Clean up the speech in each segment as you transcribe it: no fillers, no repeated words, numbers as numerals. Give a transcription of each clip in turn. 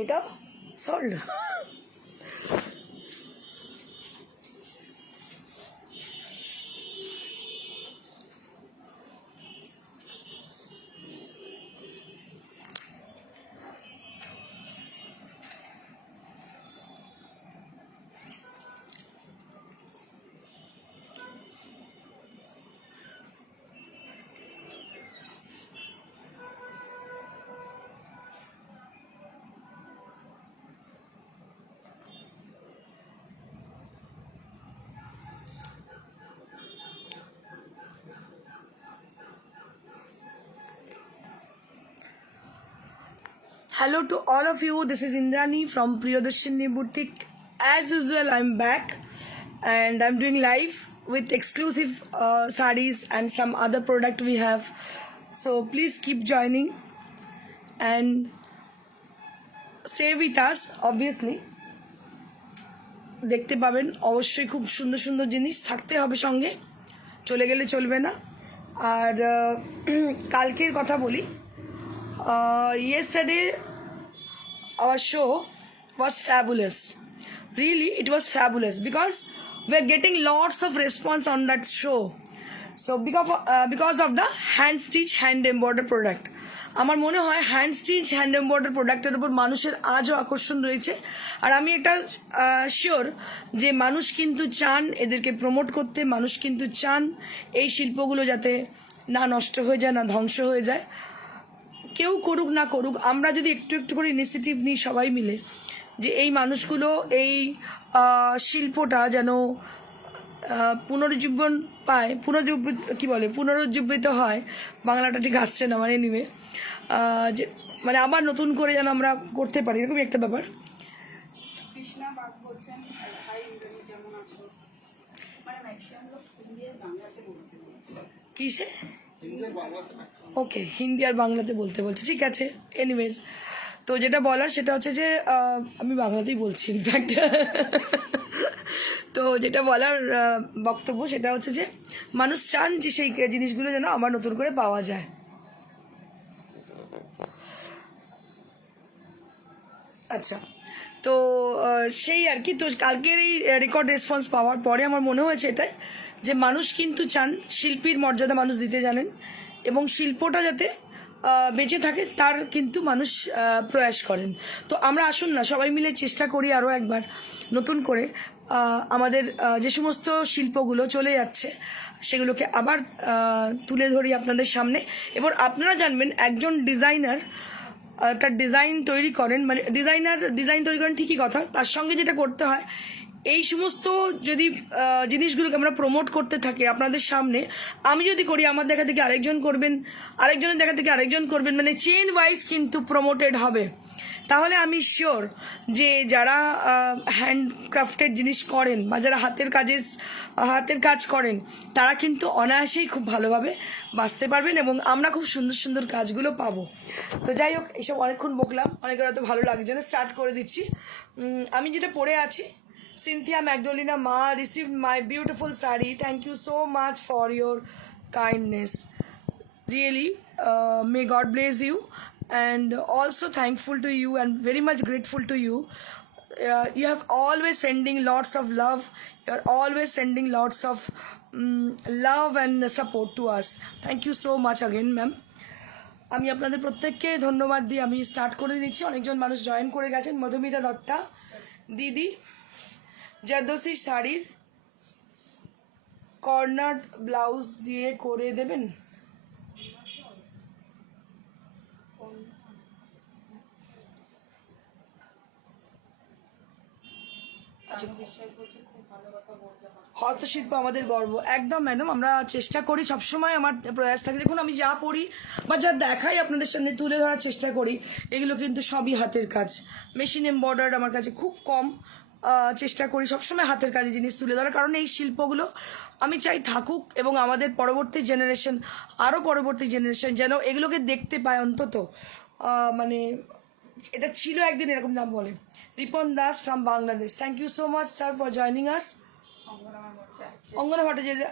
এটা salt. Hello to all of you. This is Indrani from Priyadarshini Boutique. As usual, I'm back and I'm doing live with exclusive sarees and some other product we have. So please keep joining and stay with us. Obviously, দেখতে পাবেন অবশ্যই খুব সুন্দর সুন্দর জিনিস থাকতে হবে সঙ্গে, চলে গেলে চলবে না। আর কালকের কথা বলি, yesterday our show was fabulous. Really, it was fabulous because we're getting lots of response on that show. So because of the hand stitch hand embroidered product, আমার মনে হয় হ্যান্ড স্টিচ হ্যান্ড এমব্রয়ডারি প্রোডাক্টের উপর মানুষের আজও আকর্ষণ রয়েছে। আর আমি একটা শিওর যে মানুষ কিন্তু চান এদেরকে প্রমোট করতে, মানুষ কিন্তু চান এই শিল্পগুলো যাতে না নষ্ট হয়ে যায়, না ধ্বংস হয়ে যায়। কেউ করুক না করুক, আমরা যদি একটু একটু করে ইনিশিয়েটিভ নিই সবাই মিলে, যে এই মানুষগুলো এই শিল্পটা যেন পুনরুজ্জীবন পায়, পুনরুজ্জীবিত হয়, বাংলাটা ঠিক আসছে না, মানে নিবে যে মানে আবার নতুন করে যেন আমরা করতে পারি, এরকমই একটা ব্যাপার। কৃষ্ণা বাগ বলছেন, হাই ইন্দ্রাণী, কেমন আছো? মানে ম্যাক্সিমাম লোক হিন্দি আর বাংলাতে বলতে বলছে। কিসে? ওকে, হিন্দি আর বাংলাতে বলতে বলছে, ঠিক আছে। এনিওয়েজ, তো যেটা বলার সেটা হচ্ছে যে আমি বাংলাতেই বলছি ইনফ্যাক্ট। তো যেটা বলার বক্তব্য সেটা হচ্ছে যে মানুষ চান যে সেই জিনিসগুলো যেন আবার নতুন করে পাওয়া যায়। আচ্ছা, তো সেই আর কি। তো কালকের এই রেকর্ড রেসপন্স পাওয়ার পরে আমার মনে হয়েছে এটাই যে মানুষ কিন্তু চান শিল্পীর মর্যাদা মানুষ দিতে জানেন, এবং শিল্পটা যাতে বেঁচে থাকে তার কিন্তু মানুষ প্রয়াস করেন। তো আমরা আসুন না সবাই মিলে চেষ্টা করি আরও একবার নতুন করে আমাদের যে সমস্ত শিল্পগুলো চলে যাচ্ছে সেগুলোকে আবার তুলে ধরি আপনাদের সামনে। এবং আপনারা জানবেন একজন ডিজাইনার তার ডিজাইন তৈরি করেন, মানে ডিজাইন তৈরি করেন ঠিকই কথা, তার সঙ্গে যেটা করতে হয় এই সমস্ত যদি জিনিসগুলোকে আমরা প্রমোট করতে থাকি আপনাদের সামনে, আমি যদি করি আমার দেখা থেকে আরেকজন করবেন, আরেকজনের দেখা থেকে আরেকজন করবেন, মানে চেইন ওয়াইজ কিন্তু প্রমোটেড হবে। তাহলে আমি শিওর যে যারা হ্যান্ডক্রাফটেড জিনিস করেন বা যারা হাতের কাজ করেন তারা কিন্তু অনায়াসেই খুব ভালোভাবে বাঁচতে পারবেন এবং আমরা খুব সুন্দর সুন্দর কাজগুলো পাবো। তো যাই হোক, এইসব অনেকক্ষণ বকলাম, অনেকের হয়তো ভালো লাগছে না, স্টার্ট করে দিচ্ছি। আমি যেটা পরে আছি, Cynthia Magdalena Ma received my beautiful sari. Thank you so much for your kindness. Really, may God bless you. And also thankful to you and very much grateful to you. You have always sending lots of love. You're always sending lots of love and support to us. Thank you so much again, ma'am. আমি আপনাদের প্রত্যেককে ধন্যবাদ দিয়ে আমি start করে দিচ্ছি। অনেকজন মানুষ জয়েন করে গেছেন। মধুমিতা দত্তা দিদি, জারদোসি শাড়ির কর্নার ব্লাউজ দিয়ে করে দেবেন। হস্তশিল্প আমাদের গর্ব, একদম ম্যাডাম। আমরা চেষ্টা করি সবসময়, আমার প্রয়াস থাকে, দেখুন আমি যা পড়ি বা যা দেখাই আপনাদের সামনে তুলে ধরার চেষ্টা করি, এগুলো কিন্তু সবই হাতের কাজ। মেশিন এমব্রয়ডার্ড আমার কাছে খুব কম, চেষ্টা করি সবসময় হাতের কাজে জিনিস তুলে ধরার, কারণ এই শিল্পগুলো আমি চাই থাকুক এবং আমাদের পরবর্তী জেনারেশন, আরও পরবর্তী জেনারেশন যেন এগুলোকে দেখতে পায় অন্তত। মানে এটা ছিল একদিন, এরকম নাম বলে। Ripon Das from Bangladesh, thank you so much sir for joining us. Angana Bhattacharya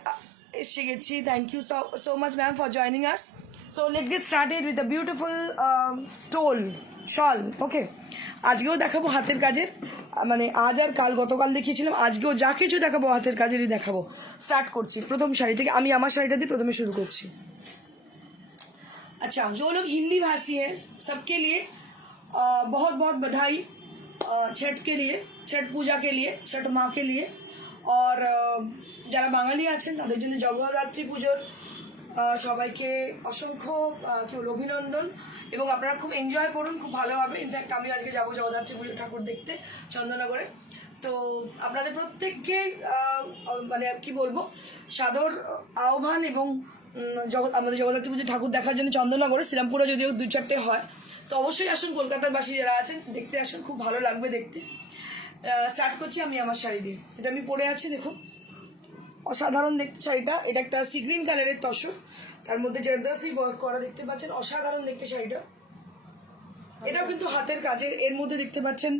এসে গেছি, থ্যাংক ইউ সো মাচ ma'am for joining us. So let get started with the beautiful stole shawl. Okay, আজকেও দেখাবো হাতের কাজের, মানে আজ আর কাল গতকাল দেখিয়েছিলাম, আজকেও যা কিছু দেখাবো হাতের কাজেরই দেখাবো। স্টার্ট করছি প্রথম শাড়ি থেকে, আমি আমার শাড়িটা দিয়ে প্রথমে শুরু করছি। अच्छा, जो लोग हिंदी भाषी हैं सबके लिए बहुत बहुत बधाई छठ के लिए, छठ पूजा के लिए, छठ माँ के लिए। और যারা বাঙালি আছেন তাদের জন্য জগদ্ধাত্রী পুজোর সবাইকে অসংখ্য কি বলবো অভিনন্দন, এবং আপনারা খুব এনজয় করুন খুব ভালোভাবে। ইনফ্যাক্ট আমি আজকে যাবো জগদ্ধাত্রী পুজোর ঠাকুর দেখতে চন্দননগরে। তো আপনাদের প্রত্যেককে মানে কি বলবো সাদর আহ্বান, এবং আমাদের জগদ্ধাত্রী পুজোর ঠাকুর দেখার জন্য চন্দননগরে, শ্রীরামপুরে যদিও 2-4টে হয়, তো অবশ্যই আসুন, কলকাতার বাসী যারা আছেন দেখতে আসুন, খুব ভালো লাগবে দেখতে। স্টার্ট করছি আমি আমার শাড়ি দিয়ে, এটা আমি পরে আছি, দেখুন অসাধারণ দেখতে শাড়িটা। এটা একটা সি গ্রিন কালারের তসর, তার মধ্যে জারদাসি ওয়ার্ক করা দেখতে পাচ্ছেন, অসাধারণ দেখতে শাড়িটা। এটাও কিন্তু হাতের কাজের, এর মধ্যে দেখতে পাচ্ছেন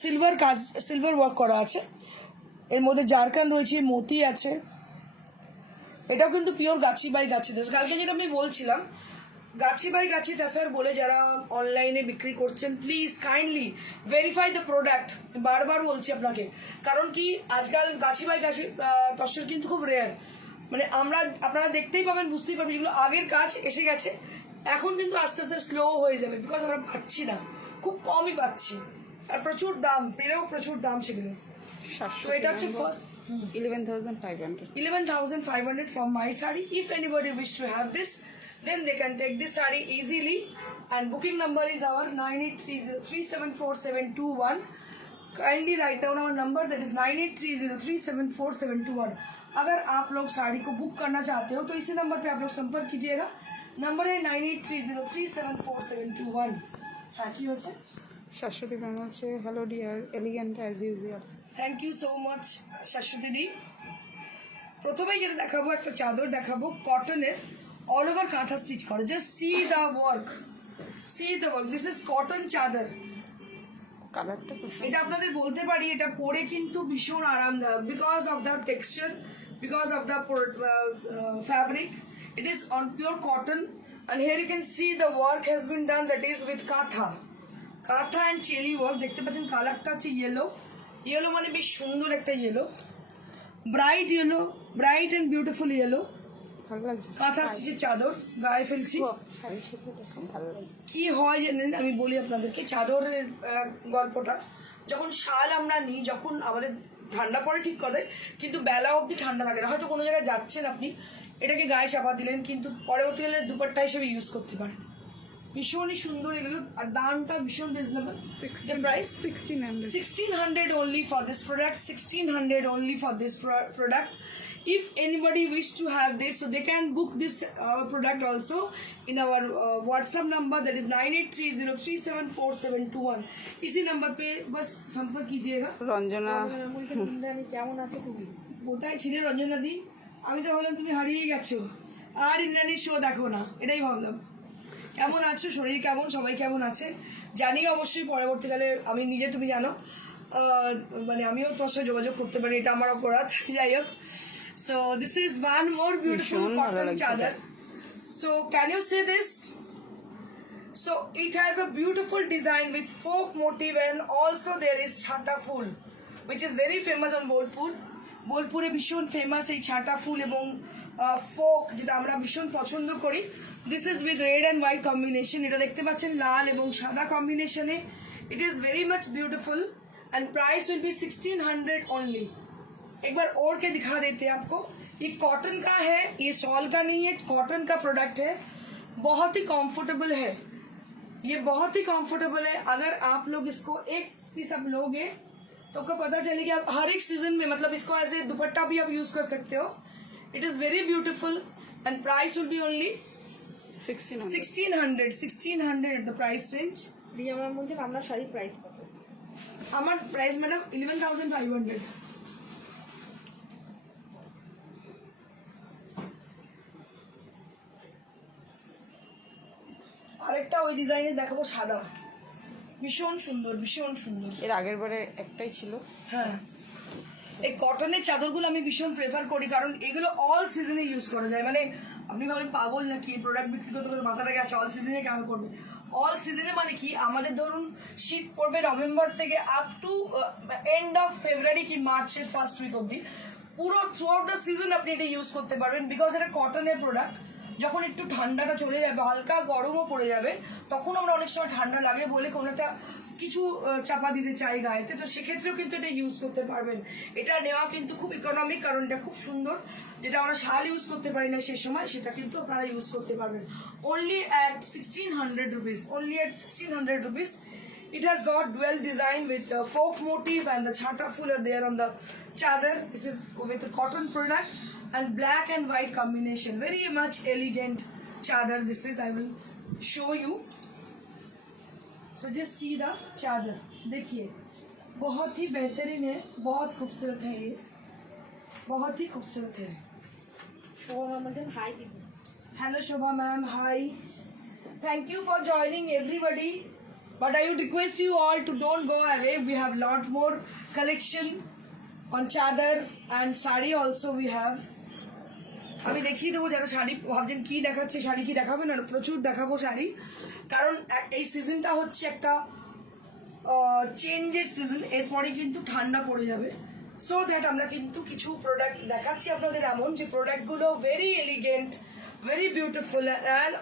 সিলভার কাজ, সিলভার ওয়ার্ক করা আছে, এর মধ্যে জারকান রয়েছে, মতি আছে। এটাও কিন্তু পিওর গাছি বাই গাছি দাস। কালকে যেটা আমি বলছিলাম, গাছি বাই গাছি দাসার বলে যারা অনলাইনে বিক্রি করছেন, please kindly verify the product. বারবার বলছি আপনাকে, কারণ কি আজকাল গাছি বাই গাছি তসর কিন্তু খুব রেয়ার, মানে আপনারা দেখতেই পাবেন, বুঝতেই পারবেন যেগুলো আগের কাজ এসে গেছে, এখন কিন্তু আস্তে আস্তে স্লো হয়ে যাবে, বিকজ আমরা পাচ্ছি না, খুব কমই পাচ্ছি, আর প্রচুর দাম, পেলেও প্রচুর দাম সেগুলো। তো এটা হচ্ছে first 11,500 from my sari. If anybody wish to have this, then they can take this sari easily, and booking number is our 9830374721. Kindly write down our number, that is 9830374721. अगर आप लोग साड़ी को बुक करना चाहते हो तो इसी नंबर पे आप लोग संपर्क कीजिएगा। नंबर है 9830374721। हाँ की होছে শাশ্বতী ম্যাম হচ্ছে hello dear, elegant as usual. Thank you so much Shashwati দি। প্রথমেই যেটা দেখাবো একটা চাদর দেখাবো কটনের, অল ওভার কাঁথা স্টিচ করে, just see the work, see the work, this is cotton chadar. কালারটা খুব এটা আপনাদের বলতে পারি এটা পরে কিন্তু ভীষণ আরামদায়ক, because of the texture, because of the fabric. It is on pure cotton, and here you can see the work has been done, that is with katha and cheli work. দেখতে পাচ্ছেন কালারটা হচ্ছে ইয়েলো, ইয়েলো মানে বেশ সুন্দর একটা yellow, bright yellow, bright and beautiful yellow. ভালো লাগছে। কাঁথা স্টিচের চাদর গায়ে ফেলছি। শাড়ির সাথে দেখুন ভালো লাগে। কি হয় জানেন, আমি বলি আপনাদেরকে চাদরের গল্পটা। যখন শাল আমরা নিই, যখন আমাদের ঠান্ডা পড়ে ঠিক কথাই, কিন্তু বেলা অবধি ঠান্ডা থাকে না। হয়তো কোনো জায়গায় যাচ্ছেন আপনি, এটাকে গায়ে চাপা দিলেন, কিন্তু পরবর্তীকালে দুপাট্টা হিসেবে ইউজ করতে পারেন। ভীষণই সুন্দর এগুলো, আর দামটা ভীষণ reasonable. Price 1600 only for this product, 1600 only for this product. If anybody wish to have this, so they can book this product also in our WhatsApp number, that is 9830374721. इसी नंबर पे बस संपर्क कीजिएगा। রঞ্জনা কেমন আছো তুমি? কোথায় ছিলে রঞ্জনা দি? আমি তো ভাবলাম তুমি হারিয়ে গেছো, আর ইন্দ্রাণীর শো দেখো না, এটাই ভাবলাম। কেমন আছো, শরীর কেমন, সবাই কেমন আছে জানি অবশ্যই। পরবর্তীকালে আমি নিজে, তুমি জানো, মানে আমিও তোমার সাথে যোগাযোগ করতে পারি, এটা আমার অপরাধ, যাই হোক। So this is one more beautiful cotton chadar. So can you see this? So it has a beautiful design with folk motif, and also there is chhata full, which is very famous on Bolpur. বোলপুরে ভীষণ famous এই ছাটা ফুল এবং folk, যেটা আমরা ভীষণ পছন্দ করি। This is with red and white combination, এটা দেখতে পাচ্ছেন লাল এবং সাদা কম্বিনেশনে। ইট is very much beautiful, and price will B 1600 only. एक बार और के दिखा देते हैं आपको, ये कॉटन का है, ये शॉल का नहीं है, कॉटन का प्रोडक्ट है, बहुत ही कंफर्टेबल है, ये बहुत ही कंफर्टेबल है। अगर आप लोग इसको एक पीस आप लोगे तो आपको पता चलेगा, आप हर एक सीजन में, मतलब इसको ऐसे दुपट्टा भी आप यूज कर सकते हो। It is very beautiful, and price will be only 1600 the price range. Riya ma'am বলছেন আপনার শাড়ির প্রাইস কত? আমার প্রাইস ম্যাডাম 11,500। আরেকটা ওই ডিজাইনের দেখাবো, সাদা, ভীষণ সুন্দর, ভীষণ সুন্দর। এর আগের বারে একটাই ছিল। হ্যাঁ, এই কটনের চাদরগুলো আমি ভীষণ প্রেফার করি, কারণ এগুলো অল সিজনে ইউজ করা যায়, মানে আপনি ভাবেন পাগল নাকি প্রোডাক্ট বিক্রি করতে করতে মাথাটা গেছে অল সিজনে কেন করবে? অল সিজনে মানে কি, আমাদের ধরুন শীত পড়বে নভেম্বর থেকে up to end of February কি মার্চের ফার্স্ট উইক অবধি, পুরো থ্রু আউট দ্য সিজন আপনি এটা ইউজ করতে পারবেন। বিকজ এটা কটনের প্রোডাক্ট, যখন একটু ঠান্ডাটা চলে যাবে, হালকা গরমও পড়ে যাবে, তখন আমরা অনেক সময় ঠান্ডা লাগে বলে কোনোটা কিছু চাপা দিতে চাই গায়েতে, তো সেক্ষেত্রেও কিন্তু এটা ইউজ করতে পারবেন। এটা নেওয়া কিন্তু খুব ইকোনমিক, কারণ এটা খুব সুন্দর, যেটা আমরা শাল ইউজ করতে পারি না সে সময়, সেটা কিন্তু আপনারা ইউজ করতে পারবেন। Only at 1600 rupees, only at 1600 rupees. It has got dual design with folk motif and the chhata full are there on the chadar. This is with a cotton product and black and white combination. Very much elegant chadar this is. I will show you. So just see the chadar. देखिए बहुत ही बेहतरीन है, बहुत खूबसूरत है, ये बहुत ही खूबसूरत है। শোভা ম্যাম বলছেন হাই দিদি। Hello Shobha ma'am, hi. Thank you for joining everybody. But I would request you all to don't go away. We have lot more collection on chadar and sari also we have. আমি দেখিয়ে দেবো যারা শাড়ি ভাবছেন কি দেখাচ্ছে, শাড়ি কি দেখাবে না, প্রচুর দেখাবো শাড়ি, কারণ এই সিজনটা হচ্ছে একটা চেঞ্জের সিজন, এরপরে কিন্তু ঠান্ডা পড়ে যাবে। সো দ্যাট আমরা কিন্তু কিছু প্রোডাক্ট দেখাচ্ছি আপনাদের, এমন যে প্রোডাক্টগুলো very elegant, very beautiful and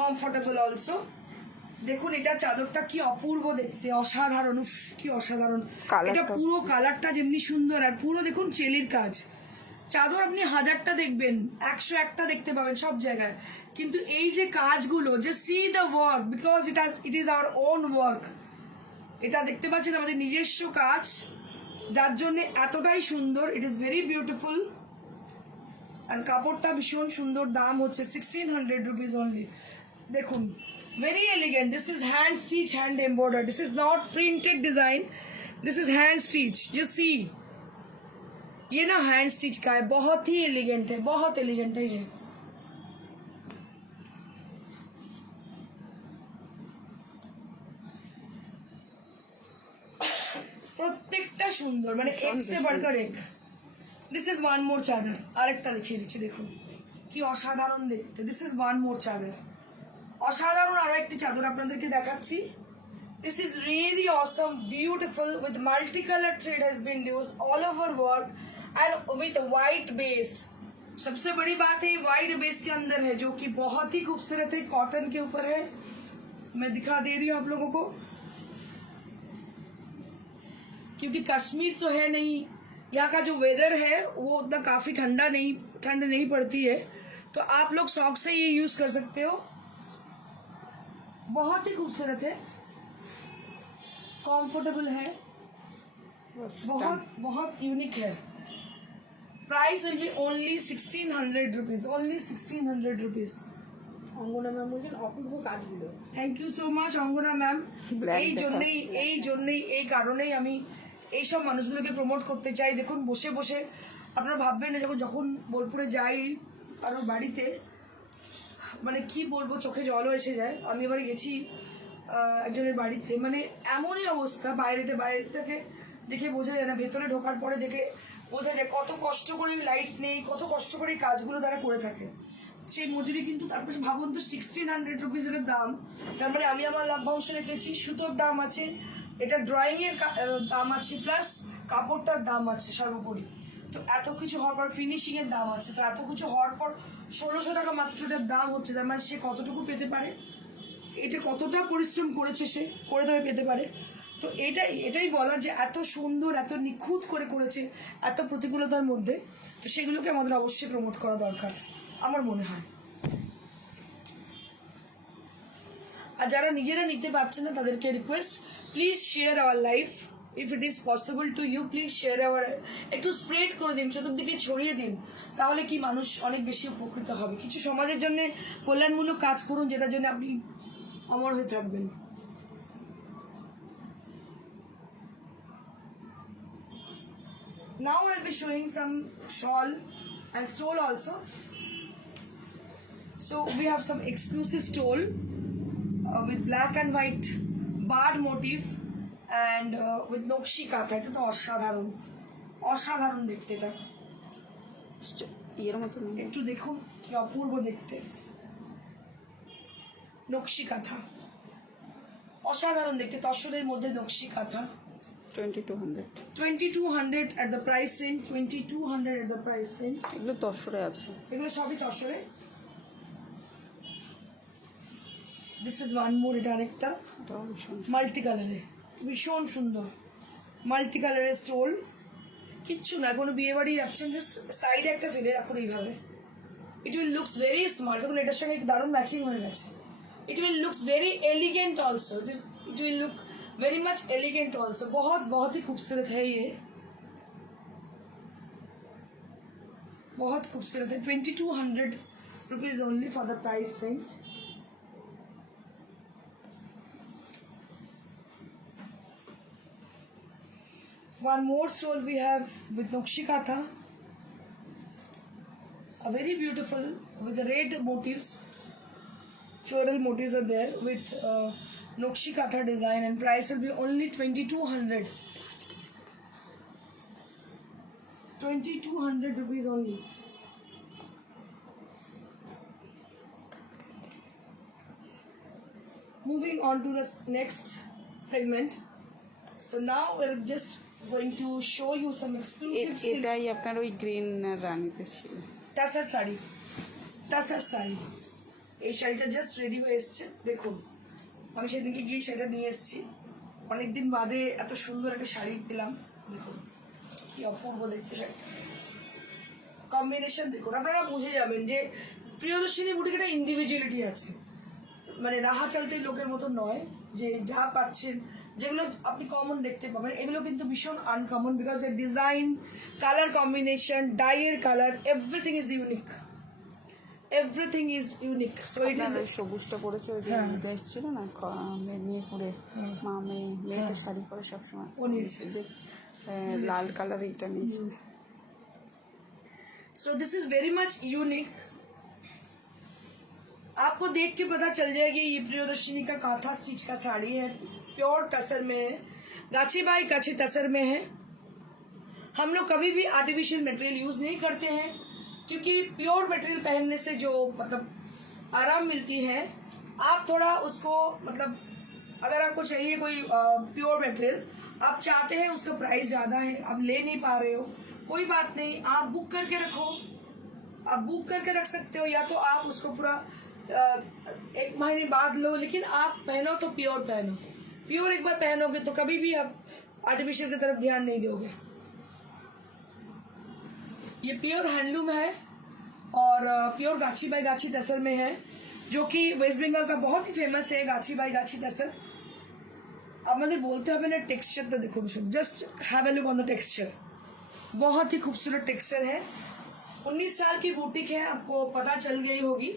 comfortable also. দেখুন এটা চাদরটা কি অপূর্ব দেখতে, অসাধারণ, উফ কি অসাধারণ। এটা পুরো কালারটা যেমনি সুন্দর, আর পুরো দেখুন চেলির কাজ। চাদর আপনি 1000টা দেখবেন, 101টা দেখতে পাবেন সব জায়গায়, কিন্তু এই যে কাজগুলো, যে C the work, because it is our own work. এটা দেখতে পাচ্ছেন আমাদের নিজস্ব কাজ, যার জন্য এতটাই সুন্দর। ইট ইজ ভেরি বিউটিফুল অ্যান্ড কাপড়টা ভীষণ সুন্দর। দাম হচ্ছে 1600 rupees only। দেখুন very elegant. This is hand stitch, hand embroidered. This is not printed design, this is hand stitch. Just see, ये ना हैंड स्टिच का है, बहुत ही एलिगेंट है, बहुत एलिगेंट है ये। প্রত্যেকটা সুন্দর, মানে এক সে বাড়কর এক। দিস ইজ ওয়ান মোর চাদর, আরেকটা দেখিয়ে দিচ্ছি, দেখুন কি অসাধারণ দেখতে। দিস ইজ ওয়ান মোর চাদর, অসাধারণ আরো একটি চাদর আপনাদেরকে দেখাচ্ছি। This is really awesome, beautiful, with multicolor thread has been used all over work and with white based। सबसे बड़ी बात है white base के अंदर है, जो कि बहुत ही खूबसूरत है, कॉटन के ऊपर है। मैं दिखा दे रही हूँ आप लोगों को, क्योंकि कश्मीर तो है नहीं, यहाँ का जो वेदर है वो उतना काफी ठंड नहीं पड़ती है, तो आप लोग शौक से ये यूज कर सकते हो। बहुत ही खूबसूरत है, कंफर्टेबल है, बहुत यूनिक है। Price will be only 1600 rupees, only 1600 rupees। Angana ma'am বলছেন অপূর্ব কাজগুলো। Thank you so much Angana ma'am. এই কারণেই আমি এইসব মানুষগুলোকে প্রমোট করতে চাই। দেখুন বসে বসে আপনারা ভাববেন না, যখন বোলপুরে যাই কারোর বাড়িতে, মানে কি বলবো, চোখে জলও এসে যায়। আমি এবারে গেছি একজনের বাড়িতে, মানে এমনই অবস্থা, বাইরে থেকে দেখে বোঝা যায় না, ভেতরে ঢোকার পরে দেখে বোঝা যায় কত কষ্ট করে, লাইট নেই, কত কষ্ট করে কাজগুলো তারা করে থাকে, সেই মজুরি কিন্তু। তারপরে ভাবুন তো 1600 rupees এর দাম, তার মানে আমি আমার লাভ্যাংশ রেখেছি, সুতোর দাম আছে, এটা ড্রয়িং এর দাম আছে, প্লাস কাপড়টার দাম আছে সর্বোপরি। তো এত কিছু হওয়ার পর ফিনিশিং এর দাম আছে, তো এত কিছু হওয়ার পর 1600 টাকা মাত্র এটার দাম হচ্ছে, তার মানে সে কতটুকু পেতে পারে, এটা কতটা পরিশ্রম করেছে সে, করে তবে পেতে পারে। তো এটাই বলার যে এত সুন্দর, এত নিখুঁত করে করেছে, এত প্রতিকূলতার মধ্যে, তো সেগুলোকে আমাদের অবশ্যই প্রমোট করা দরকার আমার মনে হয়। আর যারা নিজেরা নিতে পারছেন না তাদেরকে request, please share our life, if it is possible to you, please share our, একটু স্প্রেড করে দিন, চতুর্দিকে ছড়িয়ে দিন, তাহলে কি মানুষ অনেক বেশি উপকৃত হবে। কিছু সমাজের জন্য কল্যাণমূলক কাজ করুন, যেটার জন্য আপনি অমর হয়ে থাকবেন। Now I'll be showing some shawl and stole also. So we have some exclusive stole with black and white barred motif and with নকশি কাঁথা। এটা তো অসাধারণ দেখতে, এটা ইয়ের মতো নেই। একটু দেখুন কি অপূর্ব দেখতে, নকশি কাঁথা, অসাধারণ দেখতে, তসরের মধ্যে নকশি কাঁথা। 2200। 2200 at the price range, 2200 at the price range। এগুলো তসরে আছে। এগুলো সবই তসরে। দিস ইজ ওয়ান মোর, এটা আরেকটা এটাও ভীষণ মাল্টি কালারে, ভীষণ সুন্দর মাল্টি কালারের স্টোল। কিচ্ছু না, কোনো বিয়ে বাড়ি যাচ্ছেন, জাস্ট সাইডে একটা ফেলে রাখুন এইভাবে। It will looks very smart. দেখুন এটার সঙ্গে দারুণ ম্যাচিং হয়ে গেছে। It will looks very elegant also, it will look very much elegant also. बहुत ही खूबसूरत है ये, बहुत खूबसूरत है। 2200 rupees only for the price range. One more stole we have with nakshi kantha, a very beautiful with the red motifs, floral motifs are there with Nokshi Katha design, and price will be only 2200. 2200 rupees only. Moving on to the next segment. So now we're just going to show you some exclusive silks. এটাই আপনার ওই green রানীতে ছিল। তাসার শাড়ি, তাসার শাড়ি। এই শাড়িটা just ready হয়ে এসছে, দেখুন আমি সেদিনকে গিয়ে শাড়িটা নিয়ে এসেছি। অনেকদিন বাদে এত সুন্দর একটা শাড়ি পেলাম, দেখুন কি অপূর্ব দেখতে শাড়িটা। কম্বিনেশন দেখুন, আপনারা বুঝে যাবেন যে প্রিয়দর্শিনী বুটিক একটা ইন্ডিভিজুয়ালিটি আছে, মানে রাহা চালতে লোকের মতো নয় যে যা পাচ্ছেন যেগুলো আপনি কমন দেখতে পাবেন, এগুলো কিন্তু ভীষণ আনকমন, বিকজ এর ডিজাইন, কালার কম্বিনেশন, ডাইয়ের colour, everything is unique, everything is unique. So it is সবুজটা পড়েছে ওই যে ঈদে এসেছিল না মেদিনীপুরে, মা মেয়েদের শাড়ি পরে সবসময় ও নিয়েছে, যে লাল কালার এইটা নিয়েছে। So this is very much unique. आपको देख के पता चल जाएगी ये प्रियदर्शिनी का काथा स्टिच का साड़ी है, प्योर टसर में है, गाछी बाई गाछी टसर में है। हम लोग कभी भी आर्टिफिशियल मटेरियल यूज नहीं करते हैं, क्योंकि प्योर मटेरियल पहनने से जो मतलब आराम मिलती है, आप थोड़ा उसको मतलब अगर आपको चाहिए कोई प्योर मटेरियल, आप चाहते हैं उसका प्राइस ज़्यादा है, आप ले नहीं पा रहे हो, कोई बात नहीं, आप बुक करके रखो, आप बुक करके रख सकते हो, या तो आप उसको पूरा 1 महीने बाद लो, लेकिन आप पहनो तो प्योर पहनो। प्योर एक बार पहनोगे तो कभी भी आप आर्टिफिशियल की तरफ ध्यान नहीं दोगे। ये प्योर हैंडलूम है और प्योर गाछी बाई गाछी टसर में है, जो कि वेस्ट बंगाल का बहुत ही फेमस है गाछी बाई गाछी टसर। আমাদের বলতে হবে না, টেক্সচারটা দেখুন, just have a look on the texture, बहुत ही खूबसूरत टेक्सचर है। 19 साल की बुटीक है, आपको पता चल गई होगी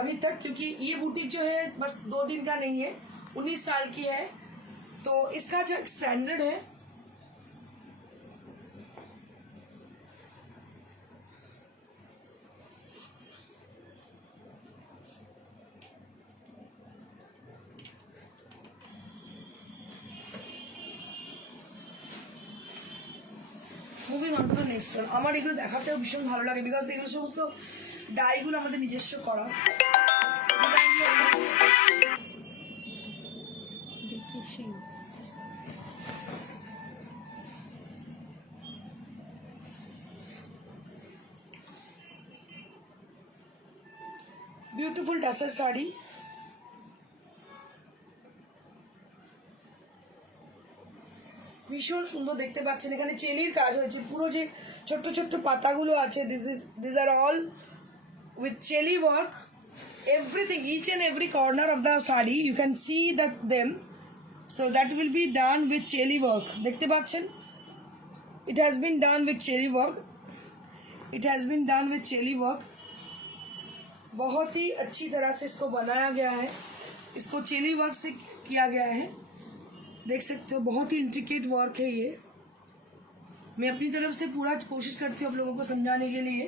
अभी तक, क्योंकि ये बुटीक जो है बस 2 दिन का नहीं है, 19 साल की है। तो इसका जो स्टैंडर्ड है, moving on to the next one. আমার এগুলো দেখাতেও ভীষণ ভালো লাগে, বিকজ এগুলো সমস্ত ডাইগুলো আমাদের নিজস্ব করা। বিউটিফুল টাসার শাড়ি, ভীষণ সুন্দর দেখতে পাচ্ছেন। এখানে চেলির কাজ হয়েছে, পুরো যে ছোট্ট ছোট্ট পাতাগুলো আছে, this are all with cheli work, everything, each and every corner of the sari you can see that them, so that will be done with cheli work. দেখতে পাচ্ছেন, it has been done with cheli work, it has been done with cheli work. बहुत ही अच्छी तरह से इसको बनाया गया है, इसको चेली वर्क से किया गया है, देख सकते हो, बहुत ही इंट्रिकेट वर्क है ये। मैं अपनी तरफ से पूरा कोशिश करती हूँ आप लोगों को समझाने के लिए,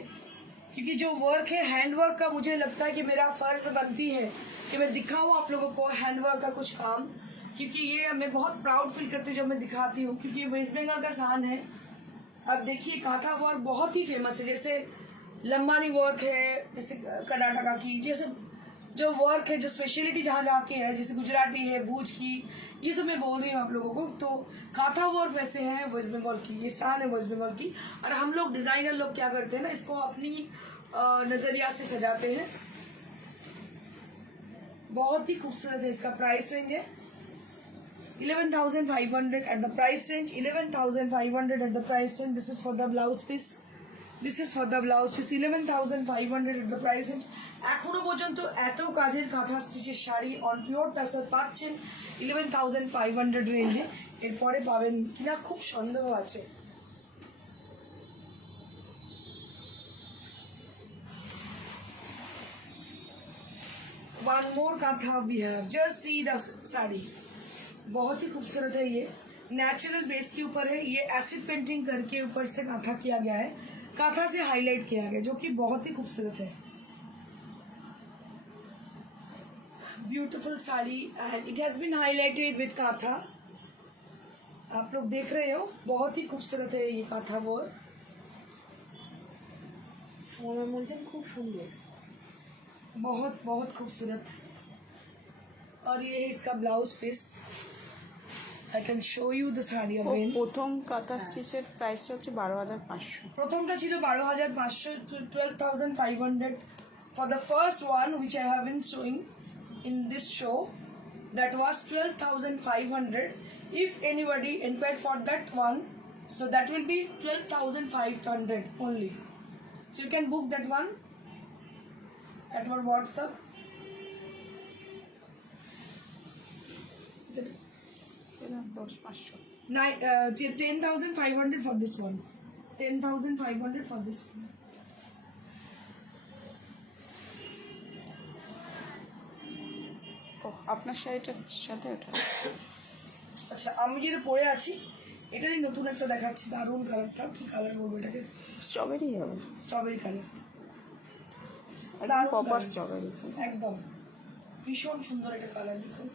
क्योंकि जो वर्क है हैंड वर्क का, मुझे लगता है कि मेरा फ़र्ज़ बनती है कि मैं दिखाऊँ आप लोगों को हैंड वर्क का कुछ काम, क्योंकि ये मैं बहुत प्राउड फील करती हूँ जब मैं दिखाती हूँ, क्योंकि ये वेस्ट बंगाल का शान है। अब देखिए, कांथा वर्क बहुत ही फेमस है, जैसे लंबानी वर्क है जैसे कर्नाटका की, जैसे जो वर्क है जो स्पेशलिटी जहाँ जहाँ की है, जैसे गुजराती है, भूज की, ये सब मैं बोल रही हूँ आप लोगों को। तो काथा वर्क वैसे है वेस्ट बंगाल की, ये शान है वेस्ट बंगाल की। और हम लोग डिजाइनर लोग क्या करते हैं ना, इसको अपनी नजरिया से सजाते हैं। बहुत ही खूबसूरत है। इसका प्राइस रेंज है 11,500 at the price range, 11,500 at the price range. This is for the blouse piece, this is for the blouse piece, 11,500 at the price range. এখনো পর্যন্ত এত কাজের কাঁথা স্টিচের শাড়ি অন পিওর টাসার পাচ্ছেন 11,500 রেঞ্জে। এরপরে পাবেন কিনা খুব সন্দেহ আছে। One more kantha we have, just see the sari. बहुत ही खूबसूरत है। ये नेचुरल बेस के ऊपर है, ये एसिड पेंटिंग करके ऊपर से कांथा किया गया है, कांथा से हाईलाइट किया गया, जो कि बहुत ही खूबसूरत है। Beautiful sari and it has been highlighted with kantha. आप लोग देख रहे हो, बहुत ही खूबसूरत है ये कांथा वर्क। আমার বলছেন খুব সুন্দর। बहुत बहुत खूबसूरत। और ये है इसका blouse piece. I can show you the sari again. প্রথম কাঁথা স্টিচের প্রাইস হচ্ছে 12,500। প্রথমটা ছিল 12,500 to 12,500 for the first one which I have been showing in this show, that was 12,500. If anybody inquired for that one, so that will be 12,500 only. So you can book that one at our WhatsApp. এটা 10,500। 10,500 for this one. 10,500 for this one. ও আপনার শাড়িটার সাথে ওটা আচ্ছা, আমি যেটা পরে আছি এটারই নতুন একটা দেখাচ্ছি, দারুণ কালারটা। কি কালার বলবো এটাকে? স্ট্রবেরি হবে, স্ট্রবেরি কালার, একদম প্রপার স্ট্রবেরি। একদম ভীষণ সুন্দর একটা কালার। দেখুন,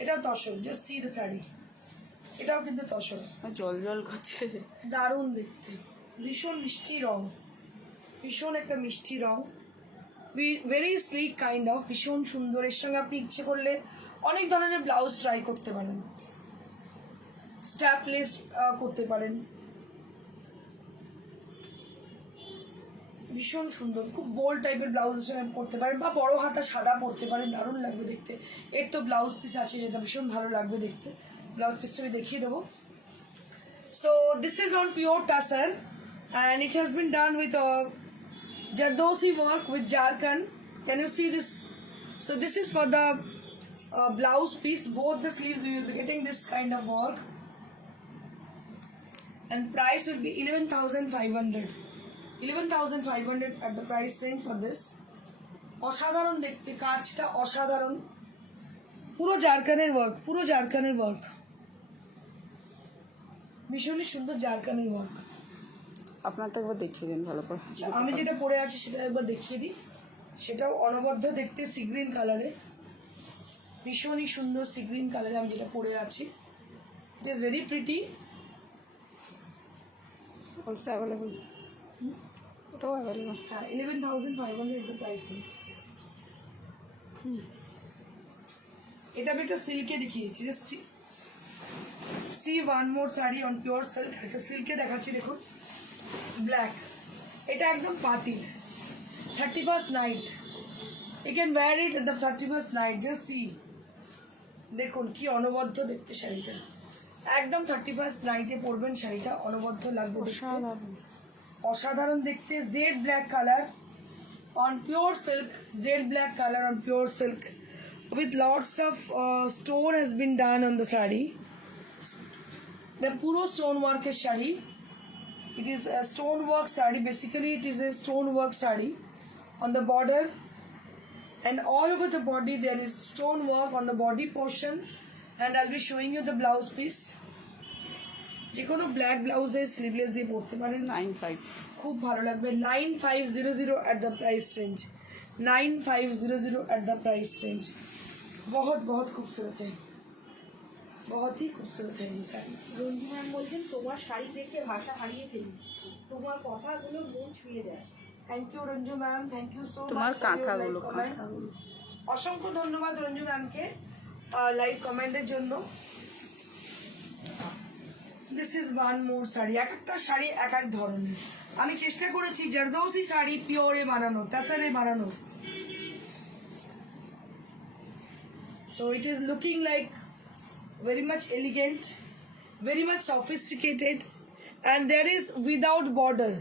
এটাও tussar, just see the sari. এটাও কিন্তু তসর, জল জল করছে। দারুণ দেখতে, ভীষণ মিষ্টি রং, ভীষণ একটা মিষ্টি রং, ভেরি স্লিক কাইন্ড অফ, ভীষণ সুন্দর। এর সঙ্গে আপনি ইচ্ছে করলে অনেক ধরনের ব্লাউজ ট্রাই করতে পারেন, স্ট্যাপলেস করতে পারেন। ভীষণ সুন্দর, খুব বোল্ড টাইপের ব্লাউজের সঙ্গে করতে পারেন, বা বড় হাতা সাদা পরতে পারেন, দারুণ লাগবে দেখতে। এর তো ব্লাউজ পিস আছে যেটা ভীষণ ভালো লাগবে দেখতে, ব্লাউজ পিসটা আমি দেখিয়ে দেবো। So this is on pure tussar and it has been done with Jardosi work with Jharkhand. Can you see this? So this is for the blouse piece. Both the sleeves we will be getting this kind of work, and price will be 11,500. 11,500 at the price range for this. অসাধারণ দেখতে, কাজটা অসাধারণ, পুরো ঝাড়খণ্ডের work, পুরো ঝাড়খণ্ডের work, ভীষণই সুন্দর ঝাড়খণ্ডের ওয়ার্ক। আপনারটা একবার দেখিয়ে দিন ভালো করে। আমি যেটা পরে আছি সেটা একবার দেখিয়ে দিই। সেটাও অনবদ্য দেখতে, সি গ্রিন কালারে, ভীষণই সুন্দর সি গ্রিন কালারে আমি যেটা পরে আছি। It is very pretty. Also available, ওটাও অ্যাভেলেবল। হ্যাঁ, 11,500 এর প্রাইস। এটা আমি একটা সিল্কে দেখিয়েছি, just see one more sari on pure silk. একটা সিল্কে দেখাচ্ছি, দেখুন, ব্ল্যাক। এটা একদম party 31st night, you can wear it at the 31st night, just see. দেখুন কি অনবদ্য দেখতে শাড়িটা, একদম 31st নাইটে পরবেন শাড়িটা, অনবদ্য লাগবে দেখতে, অসাধারণ দেখতে। Jet black colour on pure silk, jet black colour on pure silk with lots of stone has been done on the sari. The puro stone work is shari. It is a stone work sari. Basically, it is a stone work sari. On the border and all over the body there is stone work on the body portion, and I'll be showing you the blouse piece. যে কোনো black ব্লাউজে sleeveless দিয়ে পরতে পারেন, 9,500 খুব ভালো লাগবে। 9,500 at the price range, 9,500 at the price range। बहुत बहुत खूबसूरत है, बहुत ही खूबसूरत है ये साड़ी। রঞ্জু ম্যাম বলছেন তোমার শাড়ি দেখে ভাষা হারিয়ে ফেলি, তোমার কথাগুলো মন ছুঁয়ে যায়। Thank you Ranju ma'am, thank you so তোমার মাচ কাঁথাগুলো কাঁথাগুলো অসংখ্য ধন্যবাদ রঞ্জু ম্যামকে লাইভ কমেন্টের জন্য। This is one more sari. এক একটা শাড়ি এক এক ধরনের। আমি চেষ্টা করেছি জারদৌসি শাড়ি পিওরে বানানো, টাসারে বানানো। So it is looking like very much elegant, very much sophisticated, and there is without border.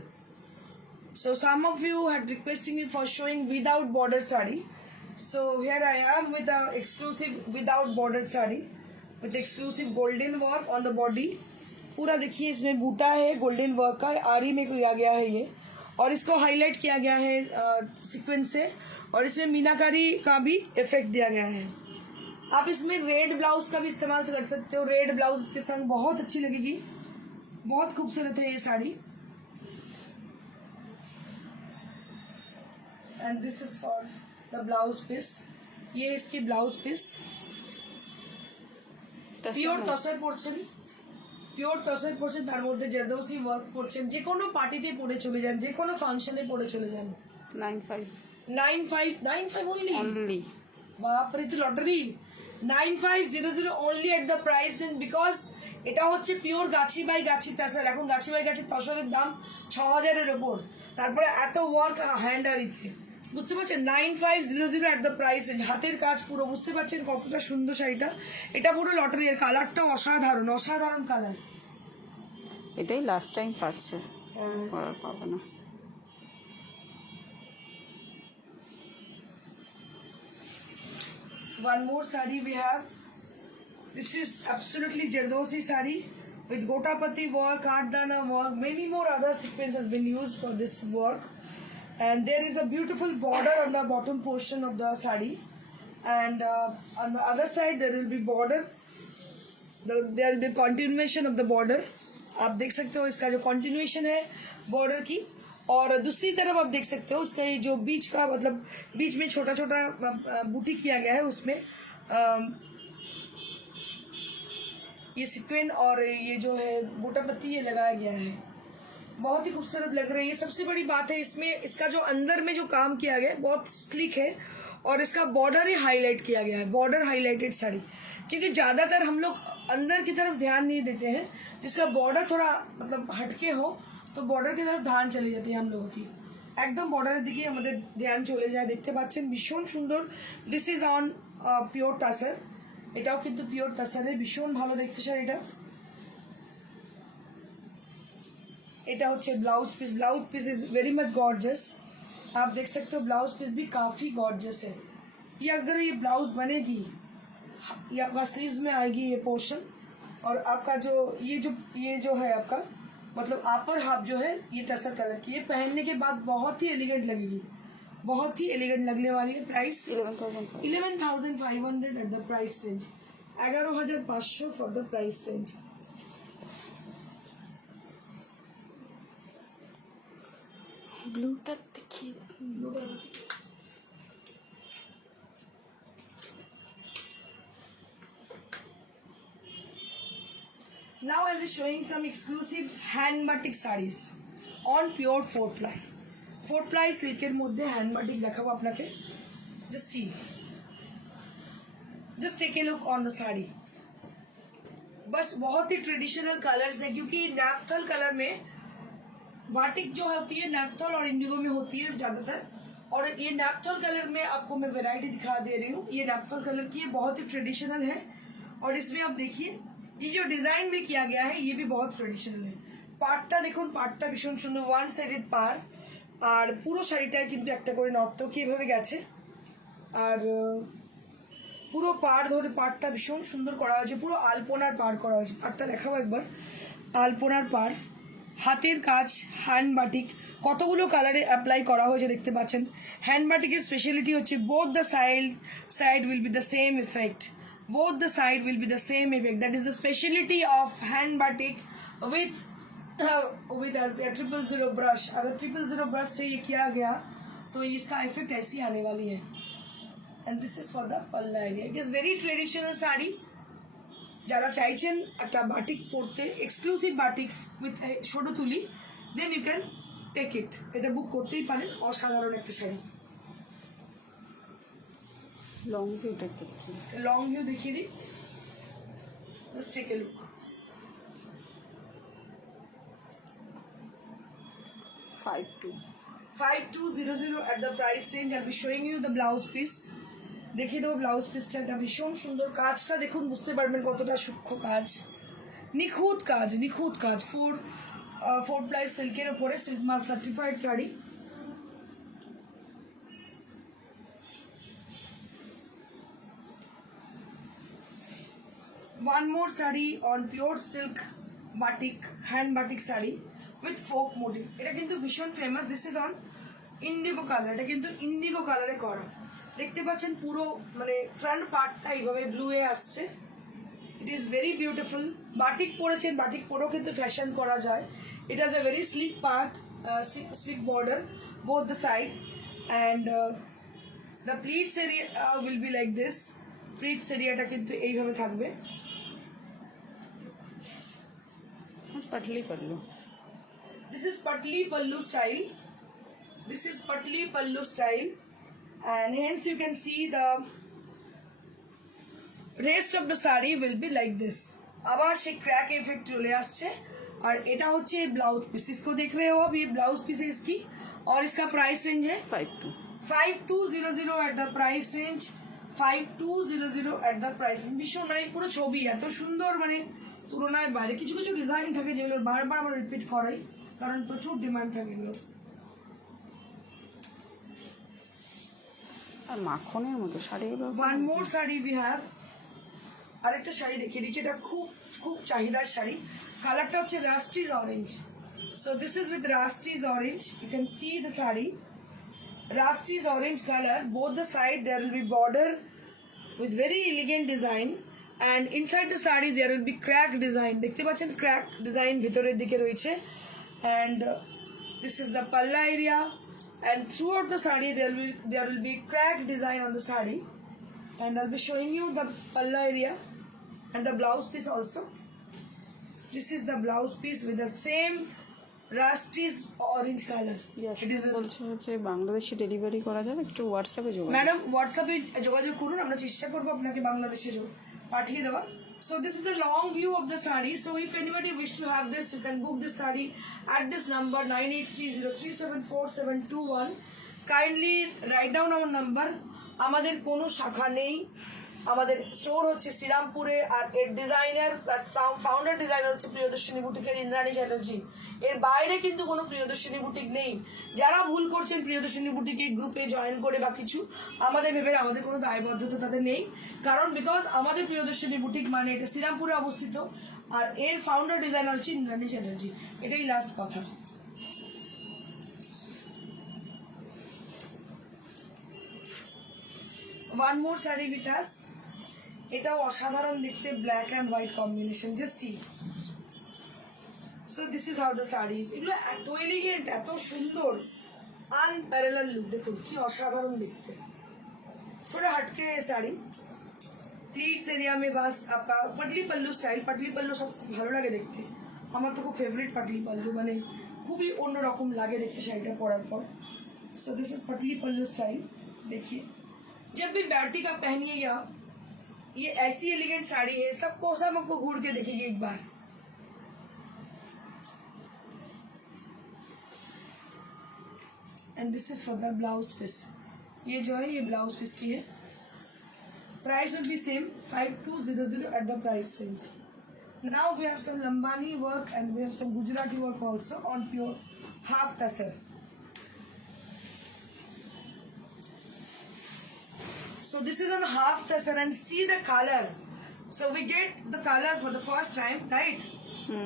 So some of you had requesting me for showing without border sari. So here I am with a exclusive without border sari with exclusive golden work on the body. पूरा देखिए इसमें बूटा है golden work का, आरी में किया गया है ये, और इसको हाईलाइट किया गया है सीक्वेंस से, और इसमें मीनाकारी का भी इफेक्ट दिया गया है। आप इसमें रेड ब्लाउज का भी इस्तेमाल कर सकते हो, रेड ब्लाउज के संग बहुत अच्छी लगेगी, बहुत खूबसूरत है ये sari. And this is for the blouse piece, ये इसकी blouse piece pure tussar portion, pure tussar portion, তার মধ্যে জারদৌসি ওয়ার্ক পোর্শন। যে কোনো পার্টিতে পরে চলে যান, যে কোনো ফাংশনে পরে চলে যান। 9595 only বাপরে, তো lottery. 9500 only at the price, then because এটা হচ্ছে পিওর গাছি বাই গাছি তসর। এখন গাছি বাই গাছি তসরের দাম 6000-এর ওপর, তারপরে এত ওয়ার্ক হ্যান্ড আরিতে, বুঝতে পারছেন। 9500 at the price, হাতের কাজ পুরো, বুঝতে পারছেন কতটা সুন্দর শাড়িটা। এটা পুরো লটারি, এর কালারটা অসাধারণ, অসাধারণ কালার। এটাই লাস্ট টাইম পাচ্ছে, আর পাবে না। One more sari we have. This is absolutely Jardosi sari with Gotapati work, Kardana work, many more other sequence has been used for this work. And there is a beautiful border on the bottom portion of the sari. And on the other side there will be border. There will be continuation of the border. आप देख सकते हो इसका जो continuation है border की, और दूसरी तरफ आप देख सकते हो उसका ये जो बीच का, मतलब बीच में छोटा छोटा बूटी किया गया है, उसमें ये सिक्वेन और ये जो है गोटा पत्ती ये लगाया गया है। बहुत ही खूबसूरत लग रही है। सबसे बड़ी बात है इसमें, इसका जो अंदर में जो काम किया गया है बहुत स्लीक है, और इसका बॉर्डर ही हाईलाइट किया गया है, बॉर्डर हाईलाइटेड साड़ी। क्योंकि ज़्यादातर हम लोग अंदर की तरफ ध्यान नहीं देते हैं, जिसका बॉर्डर थोड़ा मतलब हटके हो तो बॉर्डर की तरफ ध्यान चली जाती है हम लोगों की। একদম বর্ডারের দিকে আমাদের ধ্যান চলে যায়, দেখতে পাচ্ছেন ভীষণ সুন্দর। This is on pure tussar, এটাও কিন্তু পিওর টাসারের, ভীষণ ভালো দেখতে শাড়িটা। এটা হচ্ছে blouse piece, blouse piece is very much gorgeous. आप देख सकते हो ब्लाउज पीस भी काफ़ी गॉर्जियस है। ये अगर ये ब्लाउज बनेगी, ये आपका स्लीव्स में आएगी ये पोर्शन, और आपका ये जो है आपका मतलब अपर हाफ जो है ये टसर कलर की, ये पहनने के बाद बहुत ही एलिगेंट लगेगी, बहुत ही एलिगेंट लगने वाली है। Price 11,500 at the price range, 11,500 for the price range. ব্লুটা দেখিয়ে Now I will be showing some exclusive hand batik sarees on pure 4-ply. 4-ply silker মধ্যে hand batik দেখাবো আপনাকে। Just see. Just take a look on the saree. बस बहुत ही traditional colours है, क्योंकि नैफ्थल colour में बाटिक जो होती है नैफ्थल और इंडिगो में होती है ज़्यादातर, और ये नैफ्थल कलर में आपको मैं वैरायटी दिखा दे रही हूँ। ये नैफ्थल कलर की, ये बहुत ही ट्रेडिशनल है, और इसमें आप देखिए ये जो डिजाइन भी किया गया है ये भी बहुत ट्रेडिशनल है। পাটটা দেখুন, পাটটা ভীষণ সুন্দর, ওয়ান সাইডেড পার, আর পুরো শাড়িটায় কিন্তু একটা করে নর্তকী এভাবে গেছে, আর পুরো পাড় ধরে পাড়টা ভীষণ সুন্দর করা হয়েছে, পুরো আলপনার পাড় করা হয়েছে। পাড়টা দেখাবো একবার, আলপনার পাড়, হাতের কাজ, হ্যান্ড বাটিক, কতগুলো কালারে অ্যাপ্লাই করা হয়েছে দেখতে পাচ্ছেন। হ্যান্ড বাটিকের স্পেশালিটি হচ্ছে both the side will be the same effect, both the side will be the same effect. That is the speciality of hand batik with as a 000 brush. अगर 000 brush से ये किया गया तो इसका इफेक्ट ऐसी आने वाली है। And this is for the palla area. It is very traditional sari. যারা চাইছেন একটা বাটিক পরতে, এক্সক্লুসিভ বাটিক উইথ ছোটো তুলি, then you can take it, এটা বুক করতেই পারেন, অসাধারণ একটা শাড়ি। লং ভিউটা দেখি। লং ভিউ দেখিয়ে দিই, just take a look. 5200 at the price range. I'll be showing you the blouse piece. দেখিয়ে দেবো ব্লাউজ পিসটা, এটা ভীষণ সুন্দর। কাজটা দেখুন, বুঝতে পারবেন কতটা সূক্ষ্ম কাজ, নিখুঁত কাজ, নিখুঁত কাজ। 4 প্লাই সিল্কের ওপরে, silk mark certified sari. One more saree on pure silk batik, hand batik saree with folk motif. এটা কিন্তু ভীষণ famous. This is on Indigo colour, এটা কিন্তু ইন্ডিগো কালারে করা। দেখতে পাচ্ছেন পুরো মানে ফ্রন্ট পার্টটা এইভাবে ব্লু এ আসছে। ইট ইজ ভেরি বিউটিফুল। বাটিক পরেছেন, বাটিক পরেও কিন্তু ফ্যাশন করা যায়। It has a very slick part, slick border both the side, and the pleats area will be like this. Pleats এরিয়াটা কিন্তু এইভাবে থাকবে। Patli pallu. This is Patli Pallu style. This is Patli Pallu style, and hence you can see the rest of the saree will be like this. আবার সেই crack effect চলে আসছে। और এটা হচ্ছে ब्लाउज पीस, इसको देख रहे हो आप, ये ब्लाउज पीस है इसकी, और इसका प्राइस रेंज है 5200 at the price range। 5200 at the price range। ভীষণ মানে পুরো ছবি এত সুন্দর, মানে তুলনায় বাইরে। কিছু কিছু ডিজাইন থাকে যেগুলো বারবার আমরা রিপিট করাই, কারণ প্রচুর ডিমান্ড থাকে এগুলো। আর মাখনের মতো শাড়িগুলো। One more sari we have, আরেকটা শাড়ি দেখিয়ে দিচ্ছি, এটা খুব খুব চাহিদার শাড়ি। কালারটা হচ্ছে rustic orange. So this is with rustic orange. You can see the sari, rustic orange colour, both the side there will be border with very elegant design, and inside the saree there will be crack design। দেখতে পাচ্ছেন crack design ভিতরের দিকে রয়েছে, and this is the palla area, and throughout the saree there will be crack design on the saree, and I'll be showing you the palla area and the blouse piece also. This is the blouse piece with the same rustic orange কালার। It is বলছে হচ্ছে বাংলাদেশে delivery করা যাবে, একটু হোয়াটসঅ্যাপে যোগাযোগ। Madam হোয়াটসঅ্যাপে যোগাযোগ করুন, আমরা চেষ্টা করবো আপনাকে বাংলাদেশে পাঠিয়ে দেওয়ার। So this is the long view of the saree. So if anybody wish to have this, you can book this saree at this number 9830374721. Kindly write down our number. আমাদের কোনো শাখা নেই, আমাদের স্টোর হচ্ছে শ্রীরামপুরে, আর এর ডিজাইনার প্লাস ফাউন্ডার ডিজাইনার হচ্ছে প্রিয়দর্শিনী বুটিকের ইন্দ্রাণী চ্যাটার্জি। এর বাইরে কিন্তু কোনো প্রিয়দর্শিনী বুটিক নেই। যারা ভুল করছেন প্রিয়দর্শিনী বুটিকে গ্রুপে জয়েন করে বা কিছু, আমাদের ভেবে আমাদের কোনো দায়বদ্ধতা তাদের নেই, কারণ বিকজ আমাদের প্রিয়দর্শিনী বুটিক মানে এটা শ্রীরামপুরে অবস্থিত, আর এর ফাউন্ডার ডিজাইনার হচ্ছে ইন্দ্রাণী চ্যাটার্জি। এটাই লাস্ট কথা। One more sari with us, এটাও অসাধারণ দেখতে, black and white combination, just see. So this is how the saris. এগুলো এত এলিগেন্ট, এত সুন্দর, আনপ্যারালাল লুক। দেখুন কি অসাধারণ দেখতে, थोड़ा हटके শাড়ি। প্লিটস এরিয়া মে বাস আপকা পাটলি পাল্লু স্টাইল। পাটলি পাল্লু সব ভালো লাগে দেখতে, আমার তো খুব ফেভারিট পাটলি পাল্লু, মানে খুবই অন্যরকম লাগে দেখতে শাড়িটা পরার পর। सो दिस इज पटली पल्लू स्टाइल। देखिए जब भी बैठी का पहनिएगा, ये ऐसी एलिगेंट साड़ी है, सब आपको घूर के देखेंगे एक बार। And this is for the blouse piece. ये जो है ये ब्लाउज पीस की है। Price will be same 5200 at the price range। Now we have some Lambani work and we have some Gujarati work also on pure half tassel। So this is on half tassel, and see the color। So we get the color for the first time, right?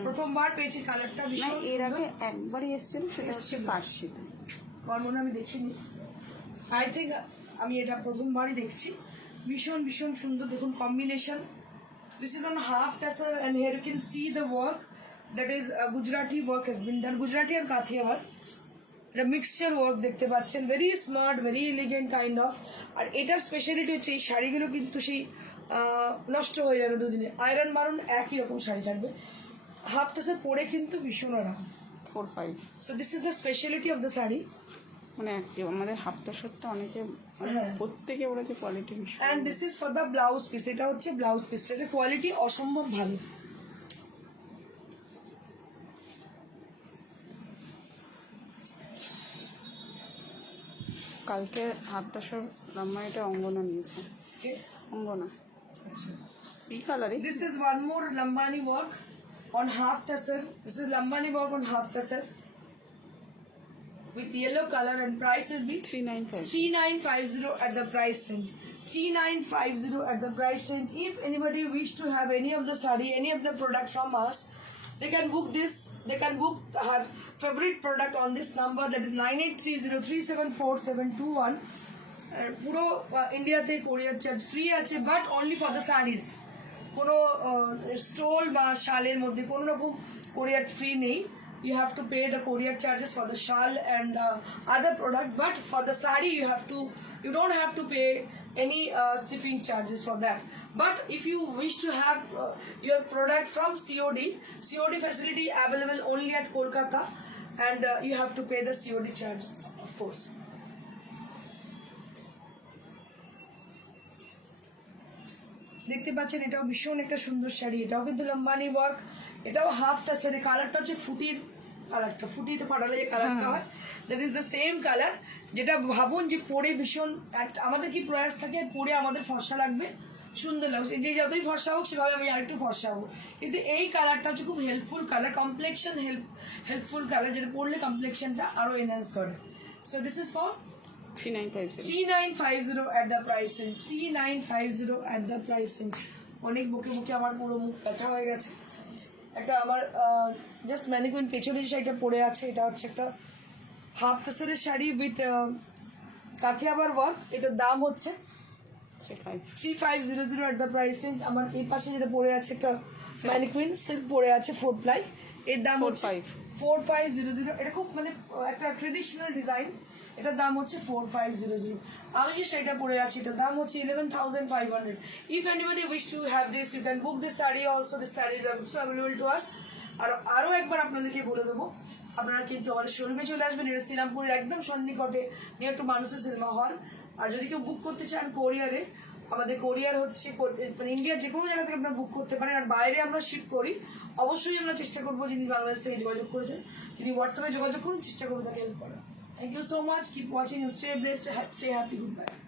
প্রথমবার পেয়েছি কালারটা না, ভীষণ এর আগে একবারই এসেছিল, সেটা হচ্ছে পার্সিতে। আমার মনে হয় আমি দেখিনি, আই থিঙ্ক আমি এটা প্রথমবারই দেখছি। ভীষণ ভীষণ সুন্দর দেখুন কম্বিনেশন। This is on half tassel, and here you can see the work, that is Gujarati work has been done. Gujarati আর কাথিয়াওয়াড়, এটা মিক্সচার ওয়ার্ক দেখতে পাচ্ছেন, very smart, very elegant kind of. আর এটার স্পেশালিটি হচ্ছে এই শাড়িগুলো কিন্তু সেই নষ্ট হয়ে যাবে দুদিনে, আয়রন মারুন একই রকম শাড়ি থাকবে। হাফ টাসেল পরে কিন্তু ভীষণ আরাম। 4-5 So this is the speciality of the sari. মানে আমাদের হাফ তাসারটা অনেকে মানে হ্যাঁ। প্রত্যেকে বলেছে কোয়ালিটি ভীষণ And this is for the blouse piece. এটা হচ্ছে ব্লাউজ পিস, এটা কোয়ালিটি অসম্ভব ভালো. কালকে হাফ তাসার রাম্মাইটা অঙ্গনা নিয়েছে Okay. অঙ্গনা আচ্ছা. এই কালারই This is one more Lambani work on half tassel. This is Lambani work on half tassel with yellow color, and price will be 395 3950 at the price range. 3950 at the price range. If anybody wish to have any of the sari, any of the product from us, they can book this. They can book her favorite product on this number, that is 9830374721. পুরো ইন্ডিয়াতে কোরিয়ার charge free আছে, but only for the saris. কোনো stole বা শালের মধ্যে কোনো রকম কোরিয়ার ফ্রি নেই. You have to pay the courier charges for the shawl and other product, but for the sari you don't have to pay any shipping charges for that. But if you wish to have your product from COD facility available only at Kolkata, and you have to pay the COD charge, of course. দেখতে পাচ্ছেন এটাও ভীষণ একটা সুন্দর শাড়ি, এটাও কিন্তু Lambani work, এটাও half তাসের. কালারটা হচ্ছে ফুটির কালারটা, ফুটিটা ফাটালে যে কালারটা হয়, that is the same colour. যেটা ভাবুন যে পরে ভীষণ আমাদের কি প্রয়াস থাকে, পরে আমাদের ফর্সা লাগবে, সুন্দর লাগছে, যে যতই ফর্সা হোক সেভাবে আমি আরেকটু ফর্সা হবো. কিন্তু এই কালারটা হচ্ছে খুব helpful colour, complexion helpful colour, যেটা পরলে কমপ্লেকশনটা আরও এনহ্যান্স করে. So this is for 3950 3950 at the price range. 3950 at the price range. অনেক বুকে বুকে আমার পুরো মুখ ব্যথা হয়ে গেছে. একটা আমার জাস্ট ম্যানিকুইন পেছনে যে শাড়িটা পরে আছে, এটা হচ্ছে একটা হাফ তাসারের শাড়ি উইথ কাথিয়াবার ওয়ার্ক. এটার দাম হচ্ছে 3500 at the price range. আমার এই পাশে যেটা পরে আছে একটা ম্যানিকুইন সিল্ক পরে আছে 4 ply, এর দাম হচ্ছে 4500. এটা খুব মানে একটা ট্রেডিশনাল ডিজাইন, এটার দাম হচ্ছে 4500. আমি যে শাড়িটা পরে আছি এটার দাম হচ্ছে 11500. If anybody wish to have this, you can book this saree also. This saree is also available to us. আর আরও একবার আপনাদেরকে বলে দেবো, আপনারা কিন্তু আমাদের শোরুমে চলে আসবেন. এটা শ্রীরামপুরের একদম সন্নিকটে, নিয়ার টু মানুষের সিনেমা হল. আর যদি কেউ বুক করতে চান কোরিয়ারে, আমাদের কোরিয়ার হচ্ছে মানে ইন্ডিয়ার যে কোনো জায়গা থেকে আপনারা বুক করতে পারেন. আর বাইরে আমরা শিপ করি, অবশ্যই আমরা চেষ্টা করবো যিনি বাংলাদেশ থেকে যোগাযোগ করেছেন, তিনি হোয়াটসঅ্যাপে যোগাযোগ করুন, চেষ্টা করবো তাকে হেল্প করার. Thank you so much. Keep watching and stay blessed. Stay happy. Goodbye.